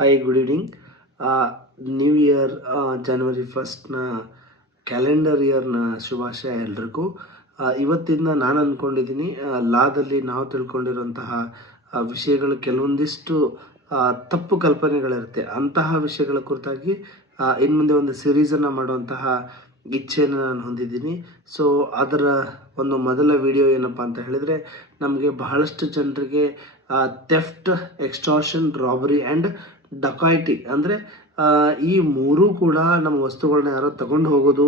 Hi, good evening. New year ಜನವರಿ 1st calendar ಇಯರ್ನ ಶುಭಾಶಯ ಎಲ್ರಿಗೂ. ಇವತ್ತಿಂದ ನಾನು ಅಂದ್ಕೊಂಡಿದ್ದೀನಿ, ಲಾದಲ್ಲಿ ನಾವು ತಿಳ್ಕೊಂಡಿರುವಂತಹ ವಿಷಯಗಳು ಕೆಲವೊಂದಿಷ್ಟು ತಪ್ಪು ಕಲ್ಪನೆಗಳಿರುತ್ತೆ. ಅಂತಹ ವಿಷಯಗಳ ಕುರಿತಾಗಿ ಇನ್ನು ಮುಂದೆ ಒಂದು ಸಿರೀಸನ್ನು ಮಾಡುವಂತಹ ಇಚ್ಛೆಯನ್ನು ನಾನು ಹೊಂದಿದ್ದೀನಿ. ಸೊ ಅದರ ಒಂದು ಮೊದಲ ವಿಡಿಯೋ ಏನಪ್ಪ ಅಂತ ಹೇಳಿದರೆ, ನಮಗೆ ಬಹಳಷ್ಟು ಜನರಿಗೆ theft, extortion, robbery and dacoity ಅಂದರೆ ಈ ಮೂರೂ ಕೂಡ ನಮ್ಮ ವಸ್ತುಗಳನ್ನ ಯಾರೋ ತಗೊಂಡು ಹೋಗೋದು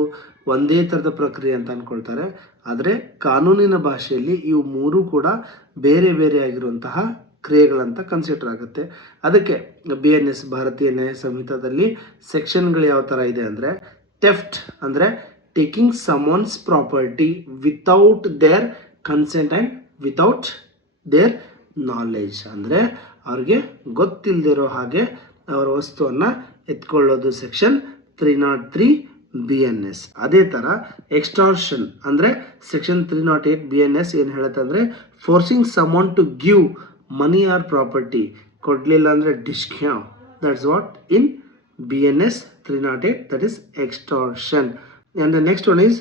ಒಂದೇ ಥರದ ಪ್ರಕ್ರಿಯೆ ಅಂತ ಅಂದ್ಕೊಳ್ತಾರೆ. ಆದರೆ ಕಾನೂನಿನ ಭಾಷೆಯಲ್ಲಿ ಇವು ಮೂರೂ ಕೂಡ ಬೇರೆ ಬೇರೆ ಆಗಿರುವಂತಹ ಕ್ರಿಯೆಗಳಂತ ಕನ್ಸಿಡರ್ ಆಗುತ್ತೆ. ಅದಕ್ಕೆ BNS ಭಾರತೀಯ ನ್ಯಾಯ ಸಂಹಿತಾದಲ್ಲಿ ಸೆಕ್ಷನ್ಗಳು ಯಾವ ಥರ ಇದೆ ಅಂದರೆ, ಥೆಫ್ಟ್ ಅಂದರೆ taking someone's property without their consent and without their knowledge, ಅಂದರೆ ಅವ್ರಿಗೆ ಗೊತ್ತಿಲ್ಲದಿರೋ ಹಾಗೆ ಅವರ ವಸ್ತುವನ್ನು ಎತ್ಕೊಳ್ಳೋದು, ಸೆಕ್ಷನ್ 303 BNS. ಅದೇ ಥರ ಎಕ್ಸ್ಟಾರ್ಷನ್ ಅಂದರೆ ಸೆಕ್ಷನ್ 308 BNS ಏನು ಹೇಳುತ್ತೆ ಅಂದರೆ, forcing someone to give money or property, ಕೊಡಲಿಲ್ಲ ಅಂದರೆ ಡಿಸ್ಕ್ಯಾವ್, that's what in BNS 308, that is extortion. And the next one is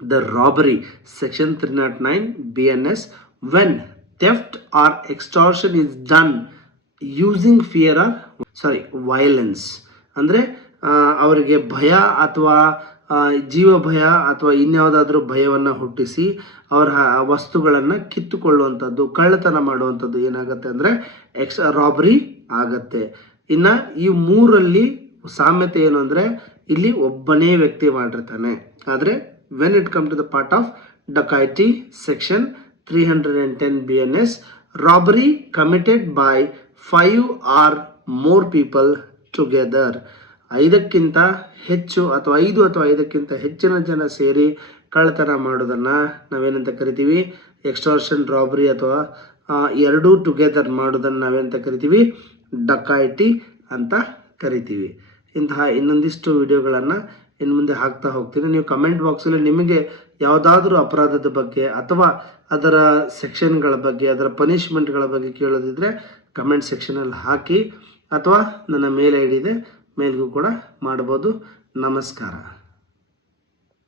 the robbery, section 309 BNS, when theft or extortion is done using fear or violence. ಅಂದರೆ ಅವರಿಗೆ ಭಯ ಅಥವಾ ಜೀವ ಭಯ ಅಥವಾ ಇನ್ಯಾವುದಾದ್ರೂ ಭಯವನ್ನು ಹುಟ್ಟಿಸಿ ಅವರ ವಸ್ತುಗಳನ್ನು ಕಿತ್ತುಕೊಳ್ಳುವಂಥದ್ದು, ಕಳ್ಳತನ ಮಾಡುವಂಥದ್ದು ಏನಾಗುತ್ತೆ ಅಂದರೆ ರಾಬರಿ ಆಗತ್ತೆ. ಇನ್ನು ಈ ಮೂರಲ್ಲಿ ಸಾಮ್ಯತೆ ಏನು ಅಂದರೆ, ಇಲ್ಲಿ ಒಬ್ಬನೇ ವ್ಯಕ್ತಿ ಮಾಡಿರ್ತಾನೆ. ಆದರೆ when it come to the part of dacoity, section 310 BNS, robbery committed by 5 or more people together, 5ಕ್ಕಿಂತ ಹೆಚ್ಚು ಅಥವಾ 5 ಅಥವಾ 5ಕ್ಕಿಂತ ಹೆಚ್ಚಿನ ಜನ ಸೇರಿ ಕಳ್ಳತನ ಮಾಡೋದನ್ನು ನಾವೇನಂತ ಕರಿತೀವಿ, ಎಕ್ಸ್ಟಾರ್ಷನ್, ರಾಬರಿ ಅಥವಾ ಎರಡೂ ಟುಗೆದರ್ ಮಾಡೋದನ್ನು ನಾವೇನಂತ ಕರಿತೀವಿ, ಡಕಾಯಿಟಿ ಅಂತ ಕರಿತೀವಿ. ಇಂತಹ ಇನ್ನೊಂದಿಷ್ಟು ವಿಡಿಯೋಗಳನ್ನು ಇನ್ನು ಮುಂದೆ ಹಾಕ್ತಾ ಹೋಗ್ತೀನಿ. ನೀವು ಕಮೆಂಟ್ ಬಾಕ್ಸಲ್ಲಿ ನಿಮಗೆ ಯಾವುದಾದ್ರೂ ಅಪರಾಧದ ಬಗ್ಗೆ ಅಥವಾ ಅದರ ಸೆಕ್ಷನ್ಗಳ ಬಗ್ಗೆ, ಅದರ ಪನಿಷ್ಮೆಂಟ್ಗಳ ಬಗ್ಗೆ ಕೇಳೋದಿದ್ರೆ ಕಮೆಂಟ್ ಸೆಕ್ಷನಲ್ಲಿ ಹಾಕಿ, ಅಥವಾ ನನ್ನ ಮೇಲ್ ID ಇದೆ, ಮೇಲ್ಗೂ ಕೂಡ ಮಾಡ್ಬೋದು. ನಮಸ್ಕಾರ.